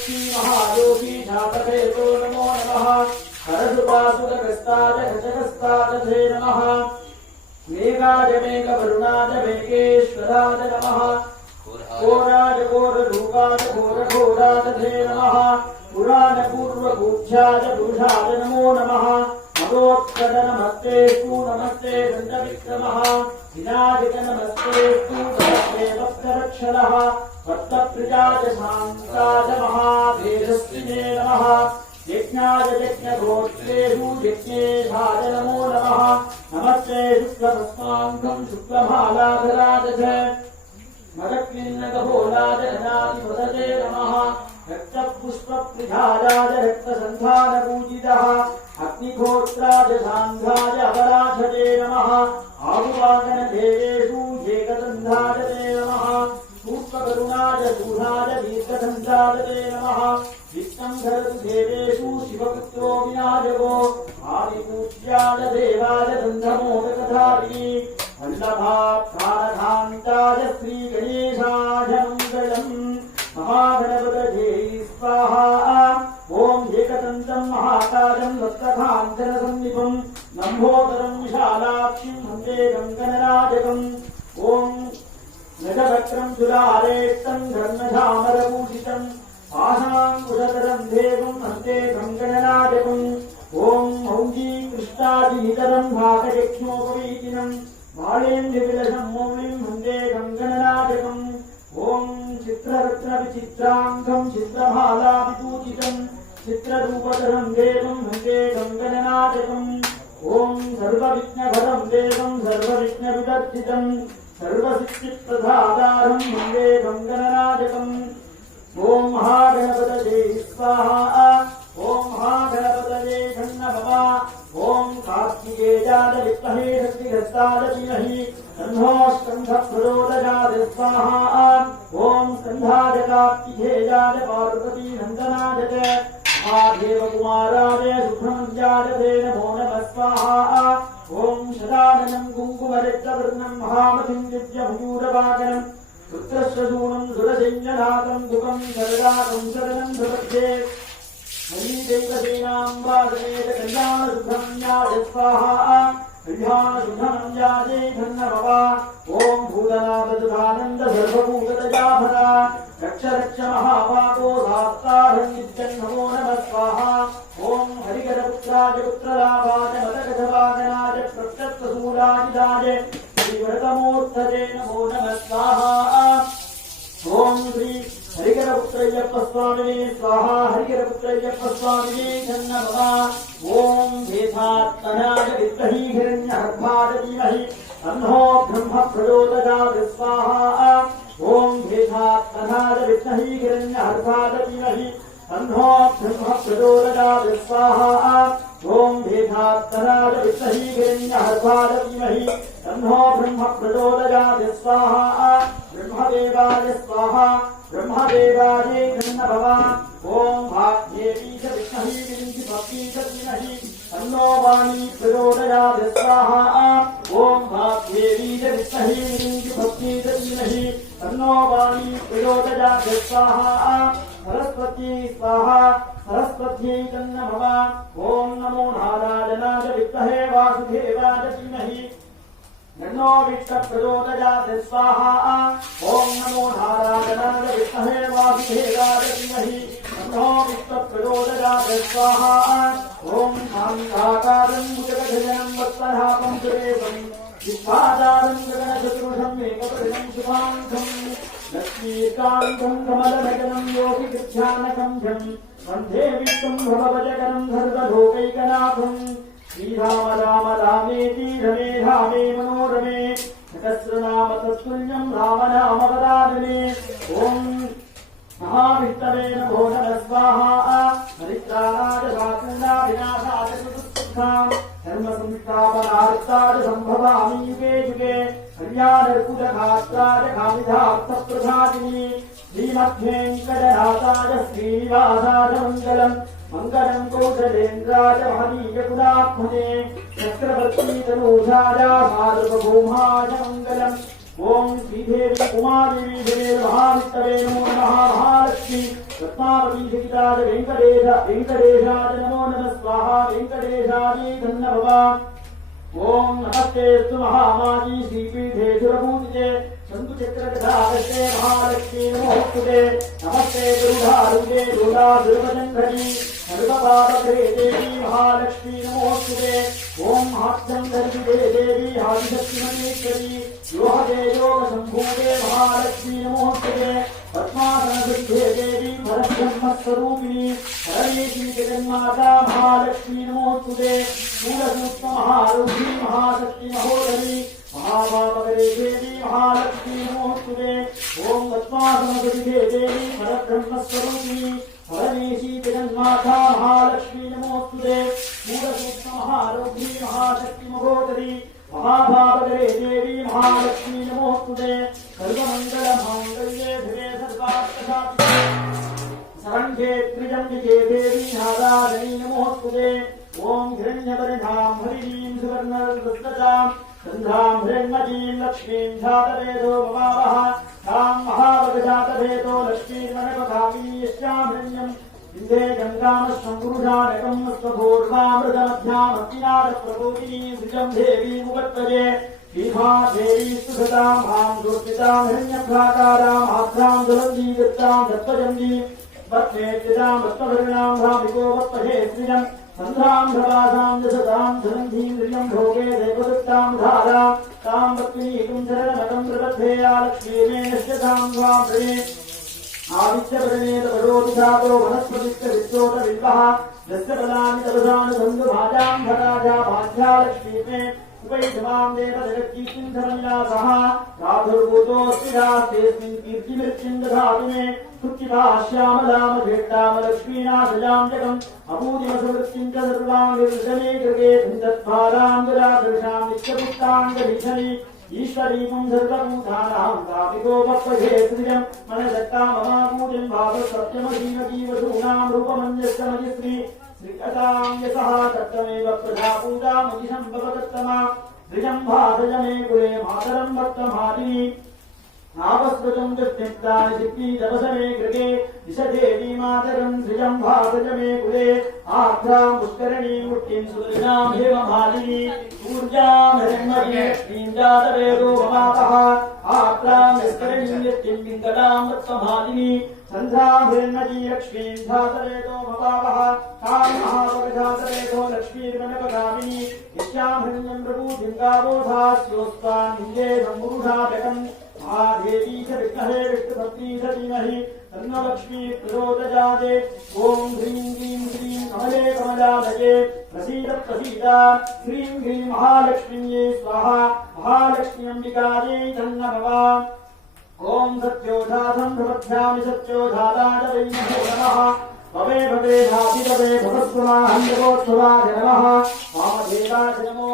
महामोक्षी महायोगी शातभेदो नमो नमः हरसुपासुरगस्ताय गजगस्ताय ते नमः मेघाय मेघवरुणाय मेघेश्वराय नमः घोराय घोररूपाय घोरघोराय ते नमः पुराणपूर्वगूढ्याय पुरुषाय नमो नमः नमोत्कट नमस्तेस्तु नमस्ते दण्डविक्रमः विनायक नमस्तेस्तु नमस्ते भक्तरक्षणः भक्तप्रियाय शान्ताय महातेजस्विने नमः यज्ञाय यज्ञगोत्रेषु यज्ञेशाय नमो नमः नमस्ते शुक्लभस्माङ्गं शुक्लमालाधराय च मदक्लिन्नकपोलाय धनाधिपतये नमः रक्तपुष्पप्रियाय रक्तसन्धानपूजितः अग्निहोत्राय सान्ध्याय अपराधये नमः आहुवागनदेवेषु एकदन्धाय ते नमः पूर्वकरुणाय दूढाय दीर्घदन्धाय ते नमः विष्णं धरतु देवेषु शिवपुत्रो विनायको आदिपूज्याय देवाय दन्धमोदकधारिणी वल्लभा प्राणधान्ताय श्रीगणेशाय मङ्गलम् महागणपतये स्वाहा ॐ एकदन्तं महाकालं वक्त्रकाञ्चनसन्निभं लम्बोदरं विशालाक्षिं वन्दे गङ्गणराजकम् ॐ नगवक्त्रं सुरारेष्टं धर्मधामरभूषितं पाशाङ्कुशधरं देवं वन्दे गङ्गणराजकम् ॐ मौञ्जीकृष्टादिनितरं भागयज्ञोपवीतिनं बालेन्द्रविलसं मौलिं वन्दे गङ्गणराजकम् ॐ चित्ररत्नविचित्राङ्गं चित्रमालाविपूजितं चित्ररूपधरं देवं वन्दे गङ्गणनायकम् ॐ सर्वविघ्नहरं देवं सर्वविघ्नविवर्जितं सर्वसिद्धिप्रदातारं वन्दे गङ्गणनायकम् ॐ महागणपतये स्वाहा ॐ महागणपतये नमः ॐ कार्तिकेयाय विद्महे शक्तिहस्ताय धीमहि तन्नो स्कन्धप्रचोदयात् स्वाहा ॐ स्कन्धाय कार्तिकेयाय पार्वतीनन्दनाय च महादेवकुमाराय सुब्रह्मण्याय ते नमो नमः स्वाहा ॐ शदाननं कुङ्कुमरक्तवर्णं महामतिं दिव्यमयूरवागनं रुद्रश्रसूनं सुरसैन्यनाथं गुपं शरदाकं शरणं प्रपद्ये हरिदेवसेनाम्बासमेत कल्याणसुब्रह्मण्याय स्वाहा कल्याणसुब्रह्मण्याय नमः ॐ भूतनाथसुधानन्द सर्वभूतदयाभरा रक्ष रक्ष महापाको सात्तारं नित्यं नमो नमः स्वाहा ॐ हरिहरपुत्राय पुत्रलाभाय मदगजवागनाय प्रत्यक्षशूलायुधाय श्रीव्रतमूर्तये नमो नमः स्वाहा ॐ श्री हरिहरपुत्रय्यप्पस्वामिने स्वाहा हरिहरपुत्रय्यप्पस्वामिने नमः ॐ वेदात्मनाय विद्महे हिरण्यगर्भाय धीमहि तन्नो ब्रह्म प्रचोदयात् स्वाहा ॐ वेदात्मनाय विद्महे हिरण्यगर्भाय धीमहि तन्नो ब्रह्म प्रचोदयात् स्वाहा ॐ वेदात्मनाय विद्महे हिरण्यगर्भाय धीमहि तन्नो ब्रह्म प्रचोदयात् स्वाहा ब्रह्मदेवाय स्वाहा ब्रह्मदेवाय नमः ॐ भाग्येवी च विद्महे विरिञ्चिभक्ति च धीमहि तन्नो वाणी प्रचोदयात् स्वाहा ॐ भाग्येवी च विद्महे विरिञ्चिभक्ति च धीमहि तन्नो वाणी प्रचोदयात् स्वाहा सरस्वती स्वाहा सरस्वत्यै नमः ॐ नमो नारायणाय विद्महे वासुदेवाय धीमहि नन्नो विष्णुप्रचोदयात् स्वाहा ॐ नमो नारायणाय विद्महे वासुदेवाय धीमहि नन्नो विष्णुप्रचोदयात् स्वाहा ॐ शान्ताकारं भुजगशयनं वत्सहापं सुरेशं विश्वाधारं गगनचतुर्भुजं मेघवर्णं शुभाङ्गं लक्ष्मीकान्तं कमलनयनं योगिकृच्छानकं वन्दे विष्णुं भवभजकरं सर्वलोकैकनाथं श्रीराम राम रामेति रमे रामे मनोरमे सहस्रनाम तत्तुल्यं राम नाम वदामि ॐ महाविष्णवे नमो नमः स्वाहा हरित्राणाय शाकुनाविनाशाय चतुष्पथां धर्मसंस्थापनार्थाय सम्भवामि युगे युगे कल्याणकुलघात्राय कामिधार्थप्रसादिनी श्रीमद्वेङ्कटनाथाय श्रीनिवासाय मङ्गलम् मंगलम कौशलेन्द्राय महनीयगुणात्मने चक्रवर्तीतनूजाय सार्वभौमाय मंगलम ओं श्रीदेवी कुमारी देवी महाविष्णवे नमो नमः महालक्ष्मी पद्मावती सहिताय वेंकटेशाय नमो नमः स्वाहा वेंकटेशाय धन्यभवा ओम नमस्तेस्तु महामाजी श्रीपीठे सुरभूतिजे शंकुचक्रगदाधस्ते महालक्ष्मी नमोस्तुते नमस्ते गुरुधारूढे दूलासुरभजङ्घटी सर्वपापहरे देवी महालक्ष्मी नमोस्तुते ओम हास्यंधरिते देवी आदिशक्तिमणीश्वरी योहदे योगसम्भूते महालक्ष्मी नमोस्तुते पद्मासनसिद्धे देवी परब्रह्मस्वरूपिणी हरणी जगन्माता महालक्ष्मी नमोस्तुते मूलसूक्ष्म महारूढी महाशक्ति महोदरी महाभावगरे देवी महालक्ष्मी नमोस्तुते ओम पद्मासनसिद्धे देवी परब्रह्मस्वरूपिणी हरणी जगन्माता महालक्ष्मी नमोस्तुते मूलसूक्ष्म महारूढी महाशक्ति महोदरी महाभावगरे देवी महालक्ष्मी नमोस्तुते सर्वमंगल मांगल्ये शिवे सर्वार्थसाधिके शरण्ये त्र्यंबके देवी नारायणी नमोस्तुते ओम हिरण्यवर्णां हरिणीं सुवर्णरत्नजां गन्धां हिरण्मयीं लक्ष्मीं जातवेदो भवावः तां महावगजातवेदो लक्ष्मीर्मनपगामिनी यस्यां हिरण्यं इन्दे गङ्गामश्वं पुरुषानकं स्वभूर्वामृतमध्यामत्तिनादप्रबोधिनी सृजं देवीमुपत्तये भीमा देवी सुभदां मां दुर्मितां हिरण्यभ्राकारां आभ्रां ज्वलन्ती दत्तां दत्तजन्ती वत्मेत्युतां वत्मवर्णां भामिको वत्महे सृजं सन्ध्रां प्रवासां दशतां धनन्तीं श्रियं भोगे देवदत्तां धारा तां वत्मिनीकं शरणमकं प्रबद्धे लक्ष्मीमे नश्यतां स्वां प्रिये आदित्यवर्णेत वरोधिधातो वनस्पतिश्च विद्वः यस्य बलानि तपसानुबन्धुभाजां भराजा भाज्या लक्ष्मीमे उपैषमां देवजगत्कीर्तिं धर्मविलासः राधुर्भूतोऽस्ति रास्तेऽस्मिन् कीर्तिमृत्युं दधातु मे सुखिभाश्यामलामभेट्टामलक्ष्मीनाशजां जगम् अपूर्यमसवृत्तिं च सर्वां विर्षमे गृहे धुन्दत्पादां दुरादर्शां नित्यपुष्टाङ्गभीषणी ईश्वरीकं सर्वभूतानां कामिको वक्पहे सृजं मनसक्ता ममापूजं भावसत्यमधीमजीवसूनां रूपमन्यस्तमजिश्री श्रीकतां यशः तत्तमेव प्रजापूजामजिषं भवदत्तमा सृजं भासज मे कुले मातरं भक्तमालिनी आवस्वतं दुष्टिप्तानि सिद्धि तपसमे गृहे दिशदेवी मातरं सृजं भासज मे कुले आभ्रां पुष्करणीं मुष्टिं सुदृढां हेममालिनी ऊर्जां हिरण्मयीं लक्ष्मीं जातवेदो भवावः आभ्रां पुष्करणीं यत्तिं पिङ्गलां वत्समालिनी सन्ध्यां हिरण्मयीं लक्ष्मीं जातवेदो भवावः तां महावगजातवेदो लक्ष्मीर्मनपगामिनी यस्यां हिरण्यं प्रभूतिं गावोधास्योस्तां हिन्दे सम्पूषाभ्यकम् महादेवी च विष्णवे विष्णुभक्ति च धीमहि तन्नो लक्ष्मी प्रचोदयाते ओम ह्रीं क्लीं श्रीं कमले कमलालये प्रसीद प्रसीद श्रीं ह्रीं महालक्ष्मीये स्वाहा महालक्ष्मी अम्बिकायै धन्यभवा ओम सत्योधातं प्रपद्यामि सत्योधाताय वै नमः भवे भवे भाति भवे भवस्वमाहं जगोत्सवाय नमः वामदेवाय नमो